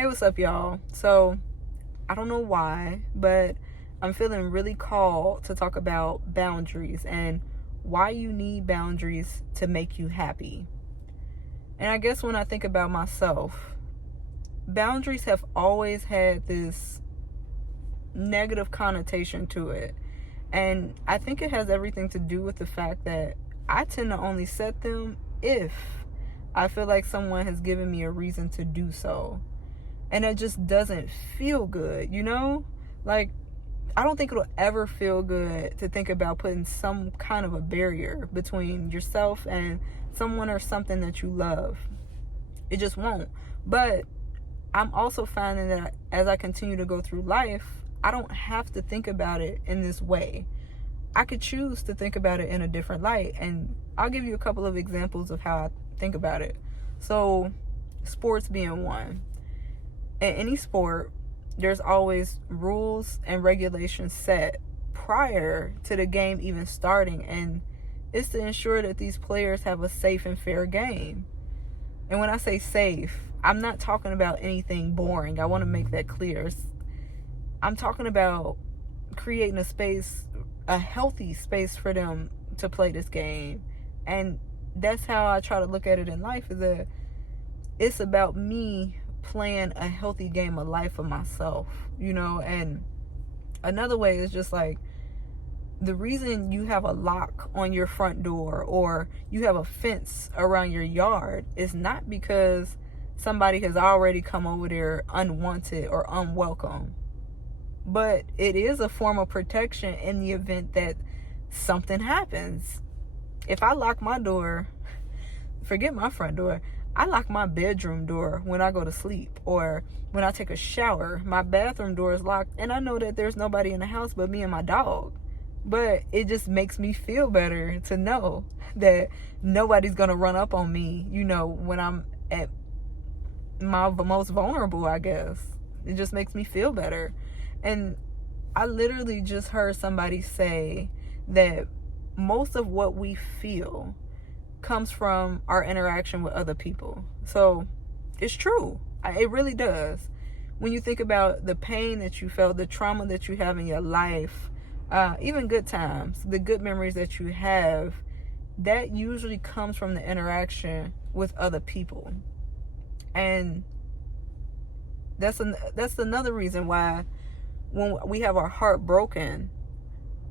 Hey, what's up, y'all? So, I don't know why, but I'm feeling really called to talk about boundaries and why you need boundaries to make you happy. And I guess when I think about myself, boundaries have always had this negative connotation to it. And I think it has everything to do with the fact that I tend to only set them if I feel like someone has given me a reason to do so. And it just doesn't feel good, you know? Like, I don't think it'll ever feel good to think about putting some kind of a barrier between yourself and someone or something that you love. It just won't. But I'm also finding that as I continue to go through life, I don't have to think about it in this way. I could choose to think about it in a different light. And I'll give you a couple of examples of how I think about it. So, sports being one. In any sport, there's always rules and regulations set prior to the game even starting, and it's to ensure that these players have a safe and fair game. And when I say safe, I'm not talking about anything boring. I want to make that clear. I'm talking about creating a space, a healthy space for them to play this game. And that's how I try to look at it in life, is that it's about me playing a healthy game of life for myself, you know. And another way is just like, the reason you have a lock on your front door or you have a fence around your yard is not because somebody has already come over there unwanted or unwelcome, but it is a form of protection in the event that something happens. If I lock my door, forget my front door, I lock my bedroom door when I go to sleep, or when I take a shower, my bathroom door is locked, and I know that there's nobody in the house but me and my dog. But it just makes me feel better to know that nobody's gonna run up on me, you know, when I'm at my most vulnerable, I guess. It just makes me feel better. And I literally just heard somebody say that most of what we feel comes from our interaction with other people. So it's true. It really does. When you think about the pain that you felt, the trauma that you have in your life, even good times, the good memories that you have, that usually comes from the interaction with other people. And that's another reason why when we have our heart broken,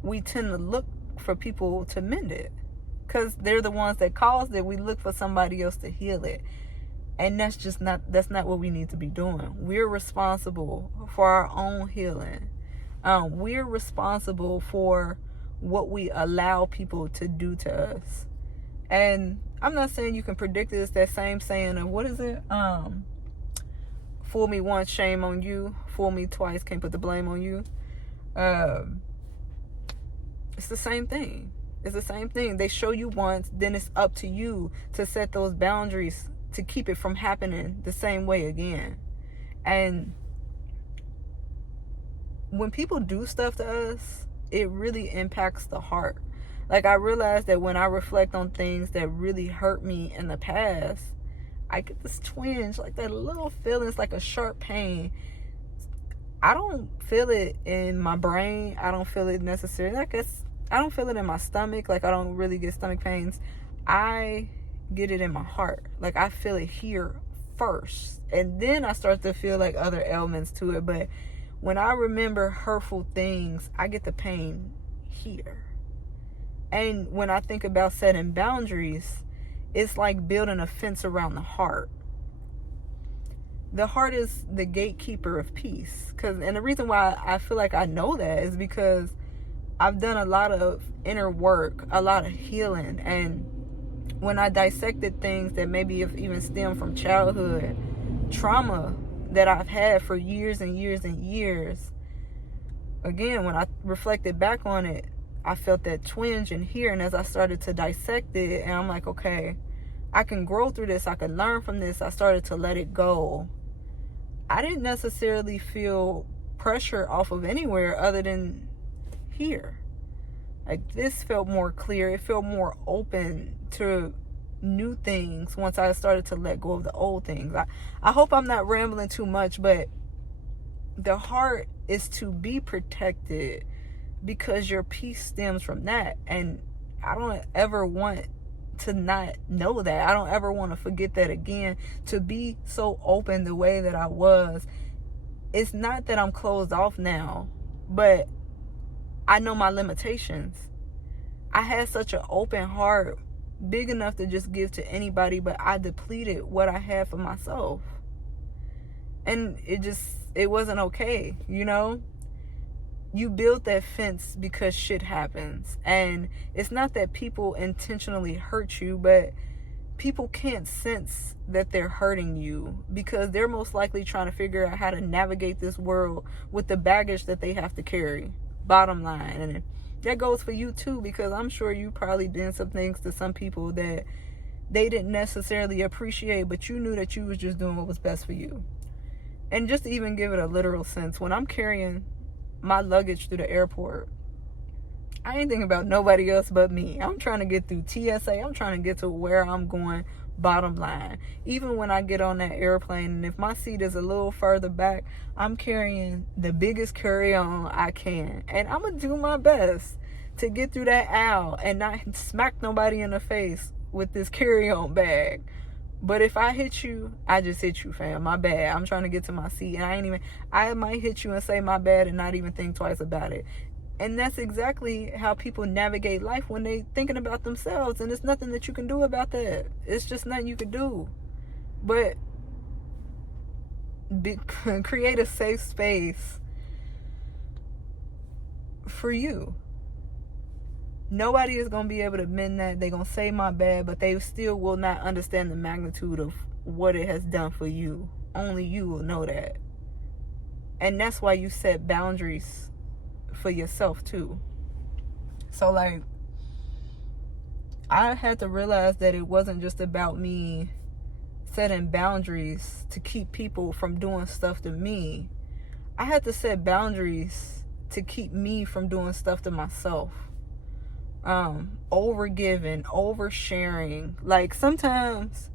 we tend to look for people to mend it, because they're the ones that caused it. We look for somebody else to heal it. And that's not what we need to be doing. We're responsible for our own healing. We're responsible for what we allow people to do to us. And I'm not saying you can predict this, that same saying of, what is it? Fool me once, shame on you. Fool me twice, can't put the blame on you. It's the same thing. It's the same thing. They show you once, then it's up to you to set those boundaries to keep it from happening the same way again. And when people do stuff to us, it really impacts the heart. Like, I realize that when I reflect on things that really hurt me in the past, I get this twinge, like that little feeling. It's like a sharp pain. I don't feel it in my brain. I don't feel it necessarily. I don't feel it in my stomach. Like, I don't really get stomach pains. I get it in my heart. Like, I feel it here first. And then I start to feel like other ailments to it. But when I remember hurtful things, I get the pain here. And when I think about setting boundaries, it's like building a fence around the heart. The heart is the gatekeeper of peace. And the reason why I feel like I know that is because I've done a lot of inner work, a lot of healing. And when I dissected things that maybe have even stemmed from childhood trauma that I've had for years and years and years, again, when I reflected back on it, I felt that twinge in here. And as I started to dissect it, and I'm like, okay, I can grow through this. I can learn from this. I started to let it go. I didn't necessarily feel pressure off of anywhere other than here. Like, this felt more clear. It felt more open to new things once I started to let go of the old things. I hope I'm not rambling too much, but the heart is to be protected because your peace stems from that. And I don't ever want to not know that. I don't ever want to forget that again. To be so open the way that I was, it's not that I'm closed off now, but I know my limitations. I had such an open heart, big enough to just give to anybody, but I depleted what I had for myself. And it wasn't okay, you know? You build that fence because shit happens. And it's not that people intentionally hurt you, but people can't sense that they're hurting you because they're most likely trying to figure out how to navigate this world with the baggage that they have to carry. Bottom line. And that goes for you too, because I'm sure you probably did some things to some people that they didn't necessarily appreciate, but you knew that you was just doing what was best for you. And just to even give it a literal sense, when I'm carrying my luggage through the airport, I ain't thinking about nobody else but me. I'm trying to get through TSA. I'm trying to get to where I'm going, bottom line. Even when I get on that airplane, and if my seat is a little further back, I'm carrying the biggest carry-on I can. And I'm going to do my best to get through that aisle and not smack nobody in the face with this carry-on bag. But if I hit you, I just hit you, fam. My bad. I'm trying to get to my seat. And I might hit you and say my bad and not even think twice about it. And that's exactly how people navigate life when they thinking about themselves. And there's nothing that you can do about that. It's just nothing you can do. But create a safe space for you. Nobody is going to be able to mend that. They're going to say my bad, but they still will not understand the magnitude of what it has done for you. Only you will know that. And that's why you set boundaries for yourself too. So like, I had to realize that it wasn't just about me setting boundaries to keep people from doing stuff to me. I had to set boundaries to keep me from doing stuff to myself. Overgiving, oversharing. Like sometimes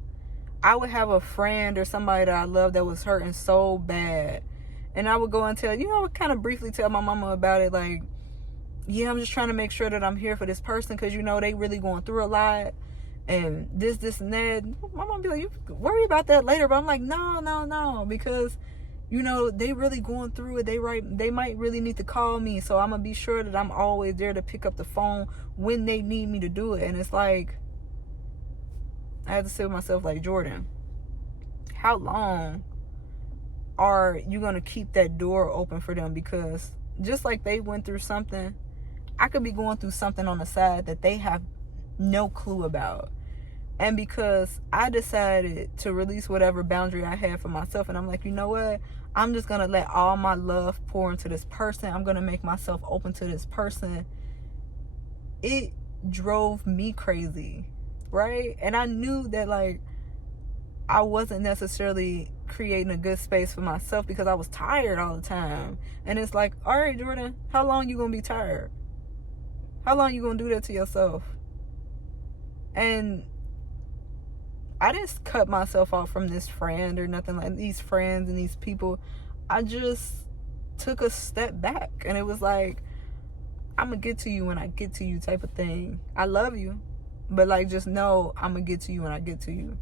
I would have a friend or somebody that I love that was hurting so bad, and I would go and tell, I would kind of briefly tell my mama about it, like, yeah, I'm just trying to make sure that I'm here for this person because they really going through a lot and this and that. My mom be like, you worry about that later, but I'm like, no, because they really going through it. They might really need to call me, so I'm gonna be sure that I'm always there to pick up the phone when they need me to do it. And it's like, I had to say to myself, like, Jordan, how long are you gonna keep that door open for them? Because just like they went through something, I could be going through something on the side that they have no clue about. And because I decided to release whatever boundary I had for myself, and I'm like, you know what? I'm just going to let all my love pour into this person. I'm going to make myself open to this person. It drove me crazy, right? And I knew that, like, I wasn't necessarily creating a good space for myself because I was tired all the time. And it's like, all right, Jordan, how long you going to be tired? How long you going to do that to yourself? And I didn't cut myself off from this friend or nothing like these friends and these people. I just took a step back, and it was like, I'm gonna get to you when I get to you type of thing. I love you, but like, just know I'm gonna get to you when I get to you.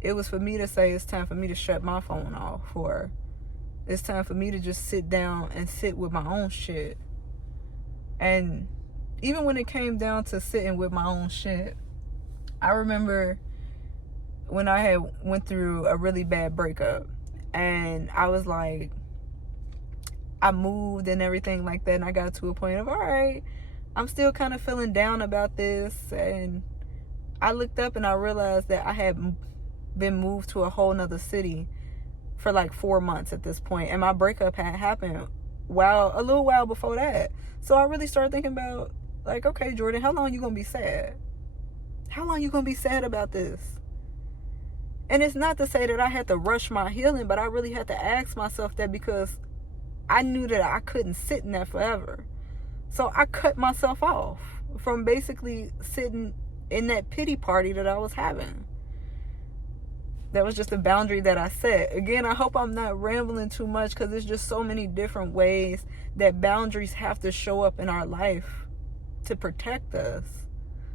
It was for me to say it's time for me to shut my phone off, or it's time for me to just sit down and sit with my own shit. And even when it came down to sitting with my own shit, I remember when I had went through a really bad breakup, and I was like, I moved and everything like that, and I got to a point of, all right, I'm still kind of feeling down about this. And I looked up and I realized that I had been moved to a whole nother city for like 4 months at this point, and my breakup had happened a little while before that. So I really started thinking about, like, okay, Jordan, how long you gonna be sad? How long you gonna be sad about this? And it's not to say that I had to rush my healing, but I really had to ask myself that, because I knew that I couldn't sit in that forever. So I cut myself off from basically sitting in that pity party that I was having. That was just a boundary that I set. Again, I hope I'm not rambling too much, because there's just so many different ways that boundaries have to show up in our life to protect us.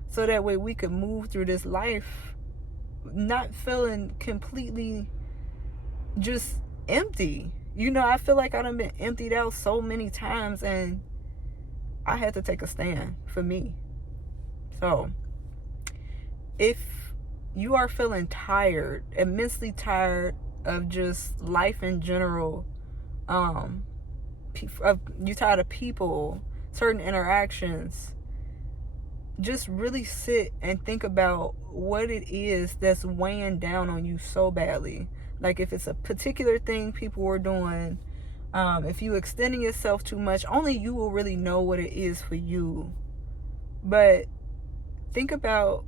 So that way we can move through this life not feeling completely just empty. You know, I feel like I've been emptied out so many times, and I had to take a stand for me. So if you are feeling tired, immensely tired of just life in general, you're tired of people, certain interactions, just really sit and think about what it is that's weighing down on you so badly. Like if it's a particular thing people were doing, if you extending yourself too much, only you will really know what it is for you. But think about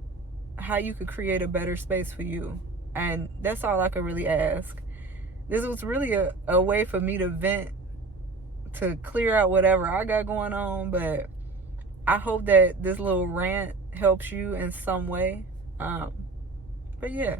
how you could create a better space for you. And that's all I could really ask. This was really a way for me to vent, to clear out whatever I got going on. But I hope that this little rant helps you in some way. But yeah.